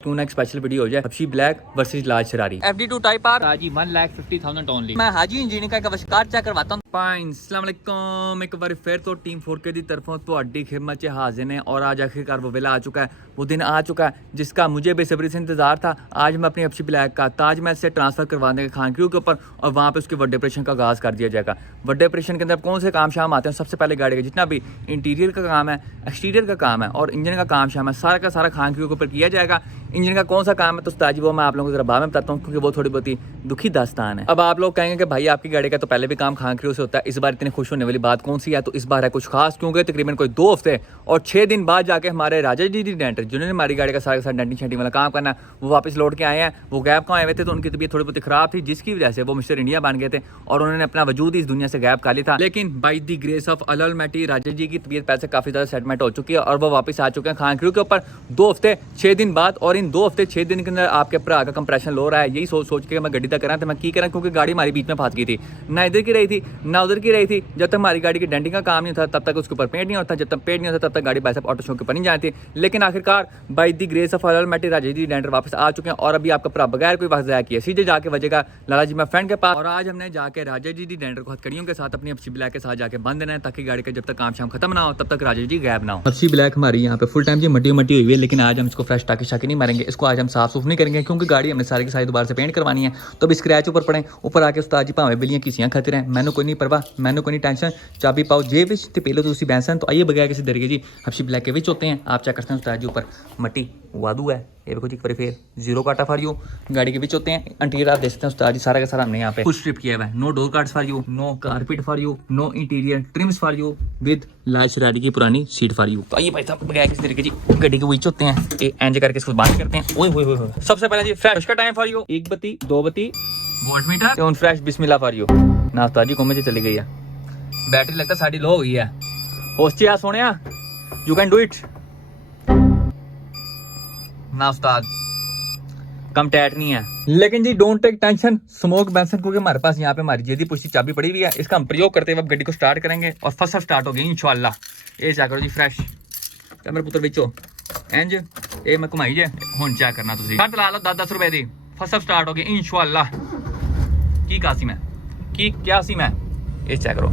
क्यों ना एक स्पेशल वीडियो हो जाए हबशी ब्लैक वर्सेस लाल शरारी FD2 type R Haji 1,50,000 only. मैं हाजी इंजीनियर का आविष्कार चेक करवाता हूं। अस्सलाम वालेकुम, एक बार फिर तो टीम 4K ਦੀ तरफों ਤੁਹਾਡੀ खिदमत च हाजिर ने और आज आखिरकार वो वेला आ चुका है, वो दिन आ चुका है जिसका मुझे बेसब्री से इंतजार था। आज मैं अपनी हबशी ब्लैक का ताज महल से ट्रांसफर करवा देंगे खान क्रू के ऊपर और वहाँ पे उसके वड्डे ऑपरेशन का आगाज़ कर दिया जाएगा। वड्डे ऑपरेशन के अंदर कौन से काम शाम आते हैं? सबसे पहले गाड़ी का जितना भी इंटीरियर का काम है, एक्सटीरियर का काम है और इंजन का काम शाम है, सारा का सारा खान क्रू के ऊपर किया जाएगा। इंजन का कौन सा काम है तो उस्ताद वो मैं आप लोगों को जरा बाद में बताता हूँ, क्योंकि वो थोड़ी बहुत ही दुखी दास्तान है। अब आप लोग कहेंगे कि भाई आपकी गाड़ी का तो पहले भी काम खान क्रू से होता है, इस बार इतनी खुश होने वाली बात कौन सी है? तो इस बार है कुछ खास, क्योंकि तकरीबन कोई 2 हफ्ते और 6 दिन बाद जाके हमारे राजा जी डेंटर जिन्होंने हमारी गाड़ी का सारा डेंटिंग शेंटिंग वाला काम करना वो वापस लौट के आए हैं। वो गैप कहाँ आए हुए थे तो उनकी तबीयत थोड़ी बहुत खराब थी, जिसकी वजह से वो मिस्टर इंडिया बन गए थे और उन्होंने अपना वजूद ही इस दुनिया से गैप कर लिया था। लेकिन bye the grace of almighty Raja जी की तबीयत पैसे काफी ज्यादा सेटलमेंट हो चुकी है और वो वापस आ चुके हैं खान क्रू के ऊपर 2 हफ्ते 6 दिन बाद। और इन 2 हफ्ते 6 दिन के अंदर आपके भरा का कंप्रेशन लो रहा है। यही सोच के मैं गड्डी तक करा तो मैं की करा, क्योंकि गाड़ी हमारी बीच में फंस गई थी, ना इधर की रही थी ना उधर की रही थी। जब तक हमारी गाड़ी की डेंटिंग का काम नहीं था तब तक उसके ऊपर पेंट नहीं होता, जब तक पेंट नहीं होता तब तक गाड़ी बाइसेप ऑटो शो के ऊपर नहीं जाती। लेकिन आखिरकार by the grace of almighty Raja ji डेंटर वापस आ चुके हैं और अभी आपका भरा बगैर कोई वक्त ज़ाया किया सीधे जाके वजह लाला जी मैं फ्रेंड के पास। और आज हमने जाके राजा जी डेंटर को हथकड़ियों के साथ अपनी हबशी ब्लैक के साथ जाके बंद देना है, ताकि गाड़ी का जब तक काम शाम खत्म ना हो तब तक राजा जी गायब ना हो। हबशी ब्लैक हमारी यहाँ पे फुल टाइम जी मटी हुई है, लेकिन आज हम इसको फ्रेश टाकी शाकी नहीं मारेंगे, इसको आज हम साफ सुफ नहीं करेंगे, क्योंकि गाड़ी हमने सारी की सारी दोबारा से पेंट करवानी है। तो अब स्क्रैच ऊपर पड़े, ऊपर आके उस्ताद जी भावें बिल्लियां किसियां खाते रहे, मैंने कोई नहीं परवाह, मैंने कोई नहीं टेंशन। चाबी पाओ जेब विच ते पहले तो उसी बैंसन। तो आइए बगैर किसी दरिए जी हबशी ब्लैक के विच होते हैं। आप चेक करते हैं उस्ताद जी ऊपर मट्टी वादू है, ये देखो जी एक बार फिर जीरो काटा फॉर यू गाड़ी के बीच होते हैं। इंटीरियर आप देख सकते हैं उस्ताद जी सारा का सारा हमने यहाँ पे फुल स्ट्रिप किया हुआ है। No door cards for you, no carpet for you, no interior trims for you with लाल शरारी की पुरानी सीट फॉर यू। तो आइए भाई साहब बगैर किसी तरीके जी गाड़ी के बीच होते हैं, एंज करके इसको बंद करते हैं। ओए होए सबसे पहले जी फ्रेश का टाइम फॉर यू, 1 बत्ती 2 बत्ती volt meter on fresh Bismillah for you. ना उस्ताद जी कोमे से चली गई है, बैटरी लगता साड़ी लो हो गई है। होस्टिया सोनिया यू कैन डू इट ना उस्ताद, कम टैट नहीं है। लेकिन जी don't take tension smoke Benson, क्योंकि हमारे पास यहाँ पे हमारी जेदी पुश्ती चाबी पड़ी हुई है, इसका हम प्रयोग करते हुए गड्डी को स्टार्ट करेंगे और फर्स्ट स्टार्ट हो गई इंशाल्लाह। ये चेक करो जी फ्रेश कैमरे पुत्र विचो इंज ये मैं घुमाई जे हुन चेक करना तुसी कर ला लो 10-10 रुपए दी फर्स्ट स्टार्ट हो गई इंशाल्लाह। की कासी मैं की क्या सी मैं ये चेक करो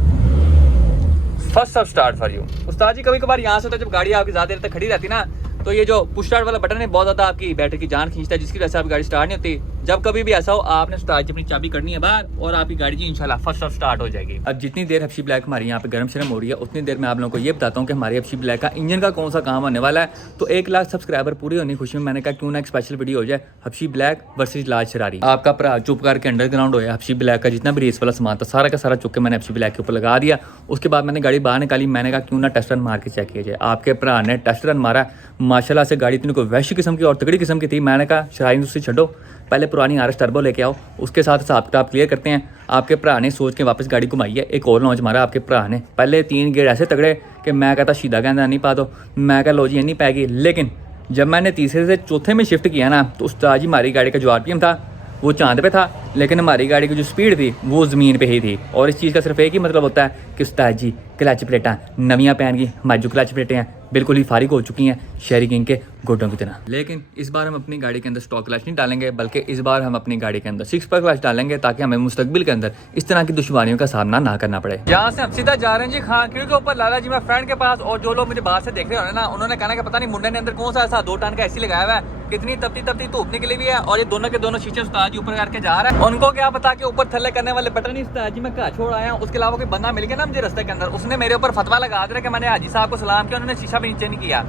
फर्स्ट स्टार्ट फॉर यू। उस्ताद जी कभी कभार यहाँ से तो जब गाड़ी आपकी ज्यादा देर तक खड़ी रहती ना, तो ये जो पुश स्टार्ट वाला बटन है बहुत ज़्यादा आपकी बैटरी की जान खींचता है, जिसकी वजह से आपकी गाड़ी स्टार्ट नहीं होती। जब कभी भी ऐसा हो आपने उस्ताद जी अपनी चाबी करनी है बाहर और आपकी गाड़ी जी इंशाल्लाह फर्स्ट स्टार्ट हो जाएगी। अब जितनी देर हबशी ब्लैक हमारी यहाँ पे गर्म शर्म हो रही है उतनी देर मैं आप लोगों को ये बताता हूँ कि हमारी हबशी ब्लैक का इंजन का कौन सा काम होने वाला है। तो 1 लाख सब्सक्राइबर पूरी होने की खुशी में मैंने कहा क्यों ना एक स्पेशल वीडियो हो जाए हबशी ब्लैक वर्सेज लाल शरारी। आपका भरा चुप करके अंडरग्राउंड हो हबशी ब्लैक का जितना भी रेस वाला सामान था सारा का सारा चुप के मैंने हबशी ब्लैक के ऊपर लगा दिया। उसके बाद मैंने गाड़ी बाहर निकाली, मैंने कहा क्यों ना टेस्ट रन मार के चेक किया जाए। आपके भरा ने टेस्ट रन मारा, माशाल्लाह से गाड़ी इतनी कोई वैश्य किस्म की और तगड़ी किस्म की थी। मैंने कहा शरारी उससे छो, पहले पुरानी RS टर्बो लेके आओ, उसके साथ हिसाब किताब क्लियर करते हैं। आपके भरा ने सोच के वापस गाड़ी घुमाई है, एक और लॉन्च मारा आपके भरा ने। पहले 3 गेयर ऐसे तगड़े कि मैं कहता शीदा कहना नहीं पा दो, मैं कहा लो जी नहीं पाएगी। लेकिन जब मैंने तीसरे से चौथे में शिफ्ट किया ना तो उस्ताद जी हमारी गाड़ी का जो RPM था वो चांद पे था, लेकिन हमारी गाड़ी की जो स्पीड थी वो ज़मीन पे ही थी। और इस चीज़ का सिर्फ एक ही मतलब होता है कि उस्ताद जी क्लच प्लेटां नवियाँ पहन गई, हमारी जो क्लच प्लेटें हैं बिल्कुल ही फारिग हो चुकी हैं शेरी किंग के गोडों की तरह। लेकिन इस बार हम अपनी गाड़ी के अंदर स्टॉक क्लच नहीं डालेंगे, बल्कि इस बार हम अपनी गाड़ी के अंदर 6 पर क्लच डालेंगे, ताकि हमें मुस्तकबिल के अंदर इस तरह की दुश्वारियों का सामना ना करना पड़े। यहाँ से हम सीधा जा रहे हैं जी खान क्रू के ऊपर लाला जी मैं फ्रेंड के पास। और जो लोग मुझे बाहर से देख रहे हो ना उन्होंने कहना कि पता नहीं मुंडे ने अंदर कौन सा ऐसा 2 टन का एसी लगाया हुआ है, कितनी तपती धूप निकली हुई है और ये दोनों के दोनों शीशे उस्ताद जी ऊपर करके जा रहा है। उनको क्या पता कि ऊपर थल्ले करने वाले बटन नहीं उस्ताद जी मैं घर छोड़ आया हूँ। उसके अलावा कोई बंदा मिल गया ना मुझे रास्ते के अंदर, उसने मेरे ऊपर फतवा लगा दिया कि मैंने हाजी साहब को सलाम किया, उन्होंने शीशा भी नीचे नहीं किया।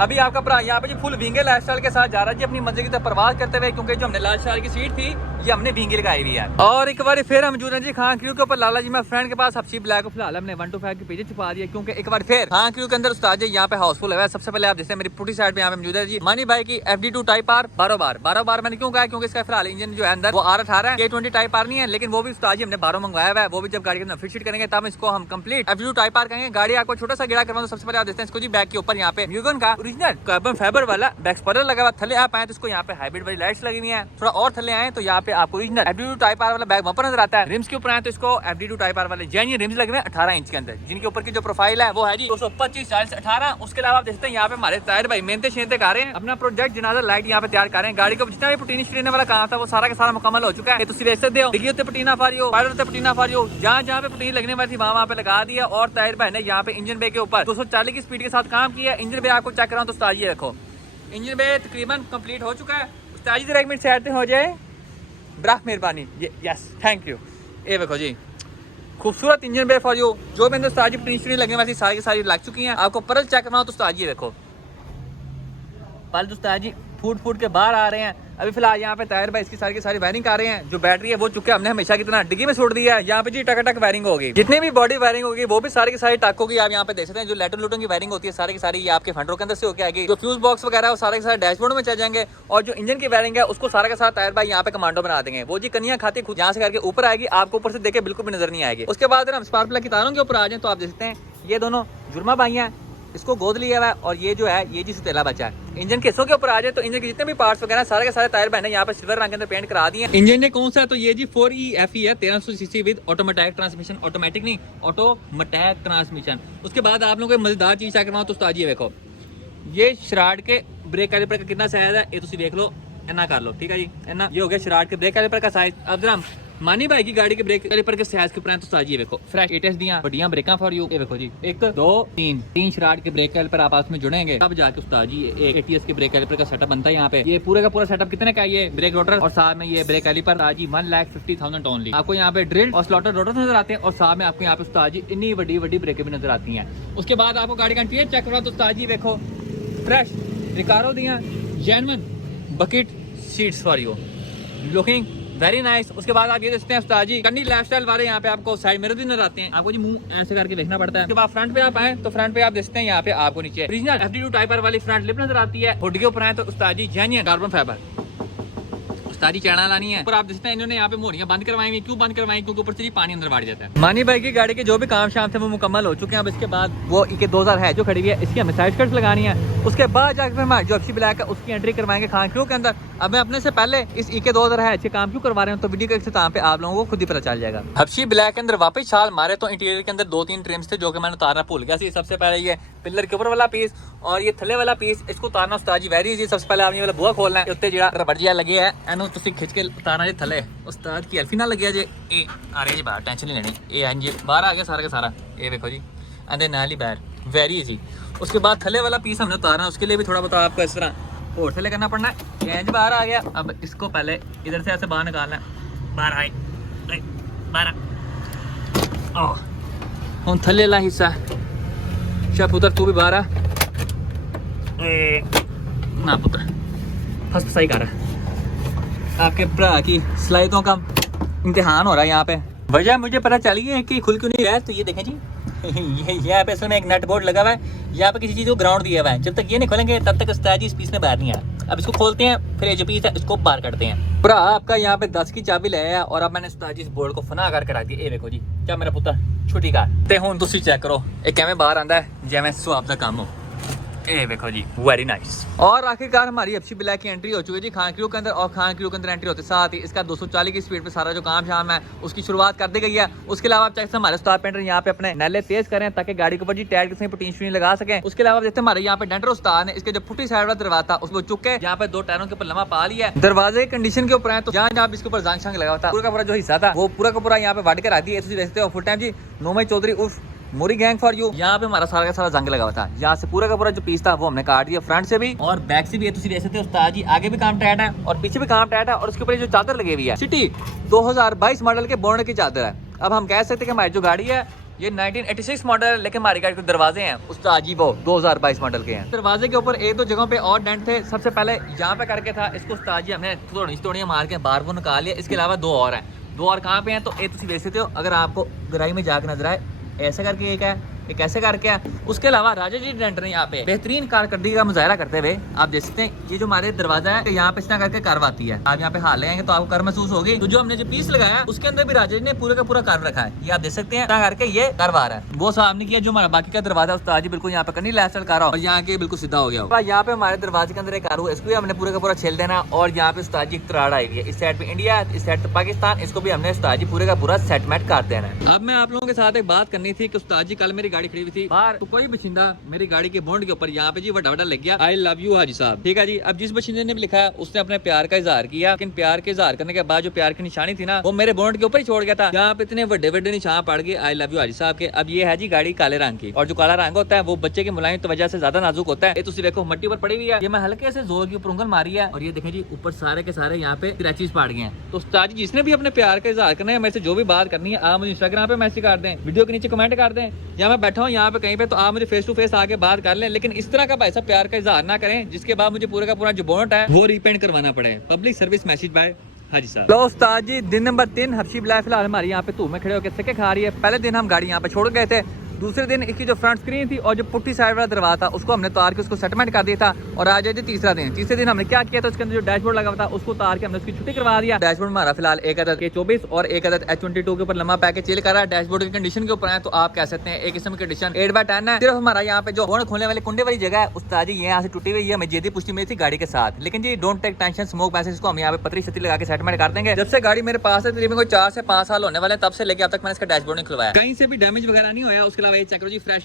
अभी आपका भरा यहाँ पे जी फुल विंगे लाइफस्टाइल के साथ जा रहा है जी अपनी मंजिल की तरफ प्रवास करते हुए, क्योंकि जो हमने लाल शरारी की सीट थी ये हमने विंगे लगाई हुई है। और एक बार फिर हम मौजूद हैं जी खान क्रू के ऊपर लाला जी मैं फ्रेंड के पास। हबशी ब्लैक को फिलहाल हमने 125 के पीछे छुपा दिया, क्योंकि एक बार फिर खान क्रू के अंदर उस्ताद जी यहाँ पे हाउसफुल है। सबसे पहले आप जैसे मेरी पुटी साइड पे यहाँ पे मौजूद है जी मानी भाई की FD2 टाइप आर 12 बार मैंने क्यों कहा, क्योंकि इसका फिलहाल इंजन जो है अंदर वो R18 K20 टाइप आर नहीं है, लेकिन वो भी उस्ताद जी हमने 12 मंगवाया हुआ है। वो भी जब गाड़ी के अंदर फिट करेंगे तब इसको हम कंप्लीट FD2 टाइप आर कहेंगे। गाड़ी आपको छोटा सा गेड़ा करवा दो। सबसे पहले आप देखते हैं इसको जी बैक के ऊपर यहाँ पे म्यूगन का ओरिजिनल कार्बन फाइबर वाला बैक स्पॉइलर लगा हुआ। थल्ले आप आए तो इसको यहाँ पे हाइब्रिड वाली लाइट्स लगी हुई है। थोड़ा और थल्ले आए तो यहाँ पे पे आपको ओरिजिनल FD2 टाइप आर वाला बैग वहाँ पर नजर आता है। रिम्स के ऊपर है तो इसको FD2 टाइप आर वाले जेन्युइन रिम्स लगे हुए 18 इंच के अंदर, जिनके ऊपर की जो प्रोफाइल है वो है जी 225 40 18। उसके अलावा आप देखते हैं यहाँ पे हमारे ताहिर भाई मेहनत शेनते कर रहे हैं, अपना प्रोजेक्ट जनाजा लाइट यहाँ पे तैयार कर रहे हैं। गाड़ी को जितना भी पटीनी शटीने वाला काम था वो सारा का सारा मुकम्मल हो चुका है। तुम देख सकते हो, डिग्गी पटीना फारियो, पायलट पटीना फारियो, जहाँ जहाँ पे पटीनी लगने वाली थी वहाँ पे लगा दिया। और ताहिर भाई ने यहाँ पे इंजन बे के ऊपर 240 की स्पीड के साथ काम किया। इंजन बे आपको चेक कराऊँ तो उस्ताद ये देखो, इंजन बे तकरीबन कंप्लीट हो चुका है। उस्ताद जी 1 मिनट साइड पे हो जाए, ब्राह मेहरबानी, यस थैंक यू। ये देखो जी खूबसूरत इंजन बे फॉर यू। जो मैंने उस्ताद जी पटीनी लगने वाली सारी की सारी लग चुकी हैं। आपको परल चेक कराऊँ तो उस्ताद जी देखो, पल उस्ताद जी फूट के बाहर आ रहे हैं। अभी फिलहाल यहाँ पे ताहिर भाई इसकी सारी की सारी वायरिंग कर रहे हैं। जो बैटरी है वो चुके हमने हमेशा की तरह डिग्गी में छोड़ दिया है। यहाँ पे जी टक वायरिंग होगी, जितनी भी बॉडी वायरिंग होगी वो भी सारी की सारी टक होगी। आप यहाँ पे देख सकते हैं जो लेटन लूटन की वायरिंग होती है सारी की सारी ये आपके फेंडरों के अंदर से होकर आएगी। जो फ्यूज बॉक्स वगैरह है वो सारे के सारे डैशबोर्ड में चल जाएंगे। और जो इंजन की वायरिंग है उसको सारा के साथ ताहिर भाई यहाँ पे कमांडो बना देंगे। वो जी कनिया खाती खुद यहाँ से करके ऊपर आएगी, आपको ऊपर से देखे बिल्कुल भी नजर नहीं आएगी। उसके बाद हम स्पार्क प्लग की तारों के ऊपर आ जाए तो आप देख सकते हैं ये दोनों जुर्मा भाई हैं, इसको गोद लिया हुआ है। और ये जो है ये जी सुतेला बचा है। इंजन के हिस्सों के ऊपर आ जाए तो इंजन के जितने भी पार्ट्स वगैरह सारे के सारे ताहिर भाई ने यहाँ पे सिल्वर रंग के अंदर पेंट करा दिए हैं। इंजन ने कौन सा है तो ये जी 4EFE है 1300 CC with automatic transmission, automatic नहीं ऑटोमेटिक ट्रांसमिशन। उसके बाद आप लोगों को मजेदार चीज चेक करवाऊं तो उस्ताद जी देखो, ये शराड के ब्रेक कैलिपर का कितना साइज है ये तुम देख लो, इतना कर लो ठीक है जी, इतना ये हो गया शराड के ब्रेक कैलिपर का साइज। अब जरा मानी भाई की गाड़ी के ब्रेक कैलिपर के साइज के ऊपर तो साजी देखो फ्रेश एटेस दिया बढ़िया ब्रेकां फॉर यू। ये देखो जी 1 2 3 शराड के ब्रेक कैलिपर आप आपस में जुड़ेंगे तब जाके उस्ताद जी एक ATS के ब्रेक कैलिपर का सेटअप बनता है। यहाँ पे ये पूरे का पूरा सेटअप कितने का है, ये ब्रेक रोटर और साथ में ये ब्रेक कैलिपर आज 1,50,000 ओनली। आपको यहाँ पे ड्रिल और स्लॉटर रोटर नजर आते हैं और साथ में आपको यहाँ पे उस्ताद जी इतनी बड़ी ब्रेकें भी नजर आती हैं। उसके बाद आपको गाड़ी का इंटीरियर चेक करो तो उस्ताद जी देखो फ्रेश रिकारो दिया genuine bucket seats for you, looking very nice. उसके बाद आप ये देखते हैं उस्ताद जी कन्नी लाइफस्टाइल वाले यहाँ पे आपको साइड मिरर भी नजर आते हैं। आपको जी मुंह ऐसे करके देखना पड़ता है। उसके बाद फ्रंट पे आप आए तो फ्रंट पे आप देखते हैं यहाँ पे आपको नीचे ओरिजिनल FD2 टाइप वाली फ्रंट लिप नजर आती है। हुड के ऊपर आए तो उस्ताद जी जेन्युइन कार्बन फाइबर उस्ताद जी चैनल लानी है। और आप देखते हैं इन्होंने यहाँ पे मोहरियां बंद करवाई हुई, क्यों बंद करवाई, क्योंकि ऊपर से जी पानी अंदर बढ़ जाता है। मानी भाई की गाड़ी के जो भी काम शाम थे वो मुकम्मल हो चुके हैं। अब इसके बाद वो EK 2000 है जो खड़ी हुई है, इसकी हमें साइड स्कर्ट्स लगानी है। उसके बाद जाकर हमारे जो FC ब्लैक है उसकी एंट्री करवाएंगे खान क्यों के अंदर। अब मैं अपने से पहले इस EK 2000 है अच्छे काम क्यों करवा रहे हैं तो वीडियो के इख्तिताम पे आप लोगों को खुद ही पता चल जाएगा। हब्शी ब्लैक के अंदर वापस छाल मारे तो इंटीरियर के अंदर 2-3 ट्रिम्स थे जो कि मैंने उतारना भूल गया थी। सबसे पहले ये पिलर के ऊपर वाला पीस और ये थले वाला पीस, इसको उतारना उस्ताद जी वेरी इजी। सबसे पहले आपने वाला बुआ खोलना है, उत्ते जेड़ा रबड़ जिहा लगे है एनु तुसी खिंच के उतारना जी थले। उस्ताद की एल्फी ना लगे जे ए आ रही जी बाहर, टेंशन नहीं लेनी, ये जी बाहर आ गया सारा का सारा। ये देखो जी अंदर नाल ही बाहर वेरी इजी। उसके बाद थले वाला पीस हमने उतारना, उसके लिए भी थोड़ा बहुत आपको इस तरह होठ थले करना पड़ना है। ये बाहर आ गया, अब इसको पहले इधर से ऐसे बाहर निकालना है, बाहर आए बाहर हम थले वाला हिस्सा शाह पुत्र तू भी बाहर आ ना पुत्र फर्स्ट सही कर रहा है। आपके भरा की स्लाइडों का इम्तिहान हो रहा है यहाँ पे। वजह मुझे पता चली है कि खुल क्यों नहीं रहा है तो ये देखें जी ये यहाँ पे इसमें एक नट बोर्ड लगा हुआ है, यहाँ पे किसी चीज़ को ग्राउंड दिया हुआ है। जब तक ये नहीं खोलेंगे तब तक उस्ताद जी इस पीस में बाहर नहीं आया। अब इसको खोलते हैं फिर ये जो पीस है इसको बाहर करते हैं। पूरा आपका यहाँ पे 10 की चाबी ले आया और अब मैंने उस्ताद जी इस बोर्ड को फना करके रख दिया। ये देखो जी क्या मेरा पुत्र छुट्टी का ते हूँ तुम चेक करो एक कैमें बाहर आता है जैमें सुहाब का काम हो। ए देखो जी वेरी नाइस। और आखिरकार हमारी FC ब्लैक की एंट्री हो चुकी है जी खान क्रू के अंदर। और खान क्रू के अंदर एंट्री होते साथ ही इसका 240 की स्पीड पे सारा जो काम शाम है उसकी शुरुआत कर दी गई है। उसके अलावा आप चेक हमारे उस्ताद पेंटर यहाँ पे अपने नैले तेज करें ताकि गाड़ी के ऊपर जी टायर के पोटेंशियल लगा सकें। उसके अलावा देखते हमारे यहाँ पे डेंटर उस्ताद ने इसके जो पुट्टी साइड वाला दरवाजा उसको चुक के यहाँ पे 2 टायरों के ऊपर लम्हा पा लिया है। दरवाजे की कंडीशन के ऊपर है तो जहाँ इसके ऊपर जंग शंग लगा था पूरा का पूरा जो हिस्सा था वो पूरा का पूरा यहाँ पे वाट के रख दिया। देखते हो फुल टाइम जी नोमई चौधरी उर्फ मोरी गैंग फॉर यू। यहाँ पे हमारा सारा का सारा जंग लगा हुआ था, यहाँ से पूरा का पूरा जो पीस था वो हमने काट दिया फ्रंट से भी और बैक से भी। ये देख सकते हो उस्ताद जी आगे भी काम टाइट है और पीछे भी काम टाइट है। और उसके ऊपर जो चादर लगी हुई है सिटी 2022 मॉडल के बोर्ड की चादर है। अब हम कह सकते हैं कि हमारी जो गाड़ी है ये 1986 मॉडल है लेकिन हमारी गाड़ी के दरवाजे हैं उस्ताद जी वो 2022 मॉडल के हैं। दरवाजे के ऊपर 1-2 जगहों पे और डेंट थे। सबसे पहले यहाँ पे करके था, इसको उस्ताद जी हमने थोड़ी मार के बाहर को निकाल लिया। इसके अलावा 2 और हैं, 2 और कहाँ पे हैं तो ये तुम देख सकते हो। अगर आपको गहराई में जाकर नजर आए ऐसा करके एक है, ये कैसे कार क्या है। उसके अलावा राजा जी डेंटर ने यहाँ पे बेहतरीन कारकर्दगी का मुजाहरा करते हुए आप देख सकते हैं, ये जो हमारे दरवाजा है यहाँ पे इस तरह करके कर्व आती है। आप यहाँ पे हाथ लगाएंगे तो आपको कर्व महसूस होगी। तो जो हमने जो पीस लगाया उसके अंदर भी राजा जी ने पूरा का पूरा कर्व रखा है, ये आप देख सकते हैं करके ये कर्व आ रहा है। वो साहब ने किया जो हमारा बाकी का दरवाजा उस्ताद जी बिल्कुल यहाँ पे करनी लेफ्ट साइड कर और यहाँ के बिल्कुल सीधा हो गया। यहाँ पे हमारे दरवाजे के अंदर एक कार हुआ, इसको भी हमने पूरा का पूरा छेल देना। और यहाँ पे उस्ताद जी एक तराड़ आई हुई है, इस साइड पे इंडिया, इस साइड पे पाकिस्तान, इसको भी हमने उस्ताद जी पूरे का पूरा सेटमेंट कर देना है। अब मैं आप लोगों के साथ एक बात करनी थी कि उस्ताद जी कल मेरी गाड़ी खड़ी हुई थी बाहर, तो कोई बशिंदा मेरी गाड़ी के बोंड के ऊपर यहाँ पे जी बड़ा बड़ा लग गया आई लव यू हाजी साहब, ठीक है जी। अब जिस बशिंदे ने भी लिखा है उसने अपने प्यार का इजहार किया, लेकिन प्यार के इजहार करने के बाद जो प्यार की निशानी थी ना वो मेरे बोंड के ऊपर ही छोड़ गया था। यहाँ पे इतने बड़े बड़े निशान पड़ गए आई लव यू हाजी साहब के। अब ये है जी गाड़ी काले रंग की, और जो काला रंग होता है वो बच्चे के मुलायम वजह से ज्यादा नाजुक होता है। ये तुम देखो मट्टी पर पड़ी हुई है, ये मैं हल्के से जोर की ऊपर उंगल मारी है और ये देखें जी ऊपर सारे के सारे यहाँ पे क्रैचेस पड़ गए हैं। तो उस्ताद जी जिसने भी अपने प्यार का इजहार करना है, मेरे से जो भी बात करनी है आप मुझे इंस्टाग्राम पे मैसेज कर दें, वीडियो के नीचे कमेंट कर दें, या मैं बैठा हूँ यहाँ पे कहीं पे तो आप मुझे फेस टू फेस आके बात कर लें। लेकिन इस तरह का भाई साहब प्यार का इजहार ना करें जिसके बाद मुझे पूरा का पूरा जो बोनट है वो रिपेंट करवाना पड़े। पब्लिक सर्विस मैसेज बाय हाजी साहब। लो उस्ताद जी दिन नंबर 3 हबशी ब्लैक फिलहाल हमारी यहाँ पे धूप में खड़े होकर सके खा रही है। पहले दिन हम गाड़ी यहाँ पे छोड़ गए थे, दूसरे दिन इसकी जो फ्रंट स्क्रीन थी और जो पुट्टी साइड वाला दरवाजा था उसको हमने तार के उसको सेटलमेंट कर दिया था। और आज है तीसरा दिन हमने क्या किया था, उसके अंदर जो डैशबोर्ड लगा हुआ था उसको तार के हमने उसकी छुट्टी करवा दिया। डैशबोर्ड हमारा फिलहाल एक अदद A24 और एक अदद H22 के ऊपर लंबा पैकेज चिल कर रहा है। डैशबोर्ड की कंडीशन के ऊपर है तो आप कह सकते हैं एक किस्म की कंडीशन 8/10 है। सिर्फ हमारा यहाँ पे जो बोनट खोलने वाले कुंडे वाली जगह है उस्ताद जी यहाँ से टूटी हुई है, हमें जेदी पुष्टि मिली थी गाड़ी के साथ। लेकिन जी don't take tension, smoke passage को हम यहाँ पे पतरी छतरी लगा के सेटलमेंट कर देंगे। जब से गाड़ी मेरे पास है तकरीबन कोई 4 से 5 साल होने वाले तब से लेके अब तक मैंने इसका डैशबोर्ड नहीं खुलवाया, कहीं से भी डैमेज वगैरह नहीं हुआ। उसके अलावा ये चेक करो जी फ्रेश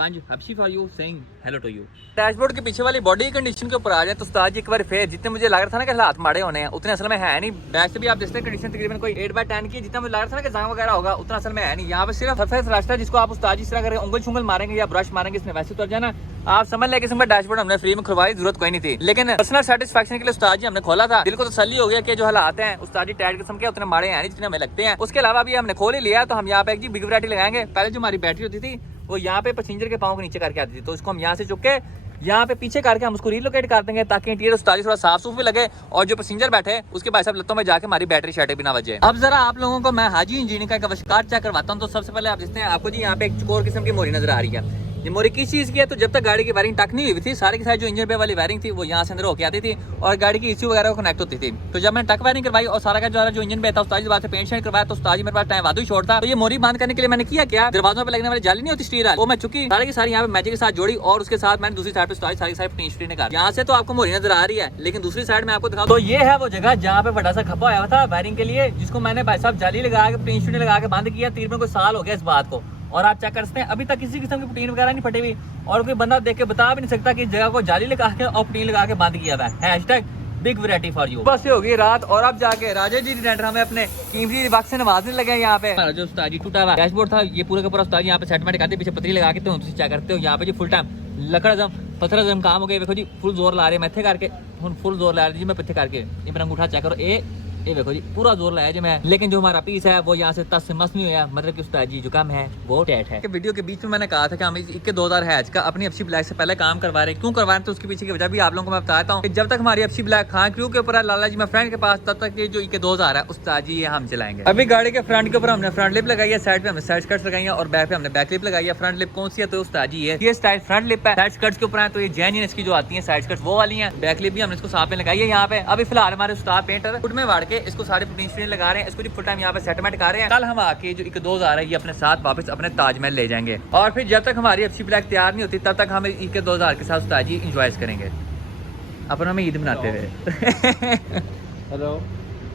हबशी for you saying hello to you. Dashboard के पीछे वाली बॉडी कंडीशन के ऊपर आ जाए तो उस्ताद जी एक बार फिर जितने मुझे लग रहा था ना कि हालात माड़े होने हैं उतने असल में है नहीं। बैक से भी आप देखते हैं कंडीशन तकरीबन कोई 8/10 की, जितना मुझे लग रहा था ना कि जंग वगैरह होगा उतना असल में है नहीं। यहाँ पे सिर्फ सरफेस रास्ता है जिसको आप उस्ताद जी इस तरह करके उंगल छुंगल मारेंगे या ब्रश मारेंगे इसमें वैसे उतर जाना। आप समझ लें किस्म का डैशबोर्ड हमने फ्री में खुलवाई, जरूरत कोई नहीं थी। लेकिन पर्सनल सेटिस्फैक्शन के लिए उस्ताद जी हमने खोला था, दिल को तसल्ली हो गया कि जो हालात हैं उस्ताद जी टाइट किस्म के उतने माड़े हैं नहीं जितने हमें लगते हैं। उसके अलावा भी हमने खोल ही लिया तो हम यहाँ पे एक जी बिग वैरायटी लगाएंगे। पहले जो हमारी बैटरी होती थी वो यहाँ पे पैसेंजर के पाँव के नीचे करके आती थी, तो इसको हम यहाँ से चुक के यहाँ पे पीछे करके हम उसको रिलोकेट कर देंगे ताकि इंटीरियर उस्ताद थोड़ा साफ सुफ भी लगे और जो पैसेंजर बैठे उसके भाई साहब लत्तों में जाके हमारी बैटरी शैटे भी ना बजे। अब जरा आप लोगों को मैं हाजी इंजीनियर का एक आविष्कार चेक करवाता हूँ। तो सबसे पहले आप देखते हैं आपको जी यहाँ पे एक चकोर किस्म की मोरी नजर आ रही है। ये मोरी किस चीज़ की है, तो जब तक गाड़ी की वायरिंग टक नहीं हुई थी सारी की सारी जो इंजन पे वाली वायरिंग थी वो यहाँ से अंदर होकर आती थी और गाड़ी की ECU वगैरह को कनेक्ट होती थी। तो जब मैंने टक वायरिंग करवाई और सारा का जो इंजन पे था उस्ताद जी बात से पेंट शेंट करवाया तो उस्ताद जी मेरे पास टाइम वादू ही छोड़ता। तो ये मोरी बंद करने के लिए मैंने किया क्या, दरवाजों पे लगने वाली जाली नहीं होती स्टील वो मैं चुकी सारी की सारी यहाँ पे मैजिक के साथ जोड़ी और उसके साथ मैंने दूसरी साइड पे उस्ताद सारी सारी टीन स्टील निकाली। यहाँ से तो आपको मोरी नजर आ रही है लेकिन दूसरी साइड में आपको दिखाऊं तो ये है वो जगह जहाँ पे बड़ा सा खप्पा आया था वायरिंग के लिए, जिसको मैंने भाई साहब जाली लगा के टीन स्टील लगा के बंद किया। तकरीबन कोई साल हो गया इस बात को और आप चेक कर सकते हैं अभी तक किसी किस्म की पटीन वगैरह नहीं फटी हुई और कोई बंदा देख के बता भी नहीं सकता कि इस जगह को जाली लगा के और पटीन लगा के बंद किया हुआ है। Hashtag big variety for you. बस ये होगी रात और अब जाके राजा जी डेंटर हमें अपने कीमती वक्त से नवाजने लगे यहाँ पे। हमारा जो उस्ताद जी टूटा हुआ डैशबोर्ड था ये पूरा का पूरा उस्ताद यहाँ पे सेटमेंट करते पीछे पतरी लगा के तो चेक करते हो यहाँ पे जी फुल टाइम लकड़ जम पत्थर जम काम हो गए। देखो जी फुल जोर ला रहे मैथे करके फुल जोर ला रहे जी मैं पिथे करके ये मेरा अंगूठा चेक करो ये देखो जी पूरा जोर लाया जी मैं। लेकिन जो हमारा पीस है वो यहाँ से तस से मस नहीं हुआ, मतलब कि उस्ताद जी जो काम है वो टैट है। वीडियो के बीच में मैंने कहा था कि हम इक्के 2000 हैच का अपनी हबशी ब्लैक से पहले काम करवा रहे हैं। क्यों करवा रहे हैं तो उसके पीछे की वजह भी आप लोगों को मैं बताता हूँ कि जब तक हमारी हबशी ब्लैक खान क्रू के ऊपर है लाला जी मैं फ्रेंड के पास तब तक ये जो इक्के 2000 है उस्ताद जी ये हम चलाएंगे। अभी गाड़ी के फ्रंट के ऊपर हमने फ्रंट लिप लगाई है, साइड पे हमने साइड स्कर्ट्स लगाई है और बैक पे हमने बैक लिप लगाई है। फ्रंट लिप कौन सी है तो उस्ताद जी ये स्टाइल फ्रंट लिप है। साइड स्कर्ट्स के ऊपर है तो ये जैन इसकी जो आती है साइड स्कर्ट्स वो वाली है। बैक लिप भी हमने इसको साफ में लगाई है यहाँ पे। अभी फिलहाल हमारे उस्ताद पेंटर फुट में वाड़ के इसको सारे लगा रहे हैं, इसको फुल टाइम यहाँ पे सेटलमेंट कर रहे हैं। कल हम आके जो 1-2000 है ये अपने साथ वापस अपने ताजमहल ले जाएंगे और फिर जब तक हमारी हबशी ब्लैक तैयार नहीं होती तब तक हम 1-2000 के साथ उस्ताद जी इंजॉय करेंगे। अपन में ईद मनाते हुए हेलो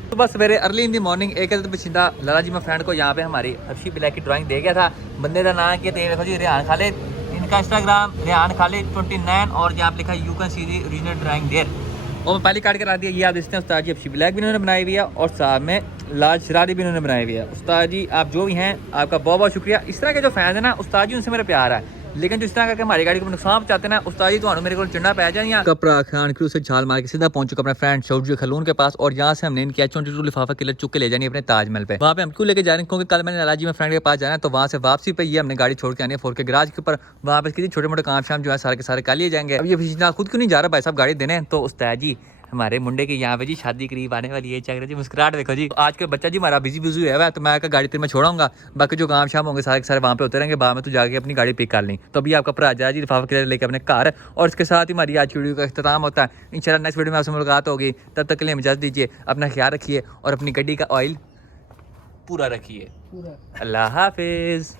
तो बस सवेरे अर्ली इन दी मॉर्निंग एक बशिंदा लाला जी मैं फ्रेंड को यहाँ पे हमारी हबशी ब्लैक की ड्राइंग दे गया था। बंदे का नाम किया देखो जी रेहान खालिद, इनका इंस्टाग्राम रेहान खालिद 29 और यहाँ पे लिखा you can see the original drawing there और मैं पहले काट के ला दिया। ये आप देखते हैं उस्ताद जी हबशी ब्लैक भी इन्होंने बनाई हुई है और साथ में लाल शरारी भी इन्होंने बनाई हुई है। उस्ताद जी आप जो भी हैं आपका बहुत बहुत शुक्रिया। इस तरह के जो फैन है ना उस्ताद जी उनसे मेरा प्यार है, लेकिन जो इस तरह करके हमारी गाड़ी को नुकसान पहुंचाते हैं ना उस्ताद जी तो मेरे को चिंडा पै जाए। कपड़ा खान क्रू से छाल मार के सीधा पहुंच चुका अपने फ्रेंड शौर्य खलून के पास और यहाँ से हमने इनकी H22 लिफाफा किलर चुक के ले जानी अपने ताजमहल पे। वहाँ पे हम क्यों लेके जा रहे हैं क्योंकि कल मैंने लाला जी में फ्रेंड के पास जाना है तो वहाँ से वापसी पे ये हमने गाड़ी छोड़ के आनी है 4 के गराज के ऊपर। वहाँ पे छोटे मोटे काम शाम जो है सारे के सारे कर लिए जाएंगे। अब ये खुद क्यों नहीं जा रहा भाई साहब गाड़ी देने, तो उस्ताद जी हमारे मुंडे की यहाँ पे जी शादी करीब आने वाली है। चेक जी मुस्कुराहट देखो जी। आज के बच्चा जी हमारा बिजी बिजी है, तो मैं गाड़ी तेरे में छोड़ाऊंगा, बाकी जो काम शाम होंगे सारे सारे वहाँ पे होते रहेंगे। बाद में तू जाके अपनी गाड़ी पिक कर ली। तो अभी आपका भरा जा जी लिफाफा क्लियर लेके अपने घर, और इसके साथ ही हमारी आज वीडियो का इख्तिताम होता है। इंशाल्लाह नेक्स्ट वीडियो में आपसे मुलाकात होगी, तब तक के लिए इजाज़त दीजिए। अपना ख्याल रखिए और अपनी गाड़ी का ऑयल पूरा रखिए। अल्लाह हाफिज़।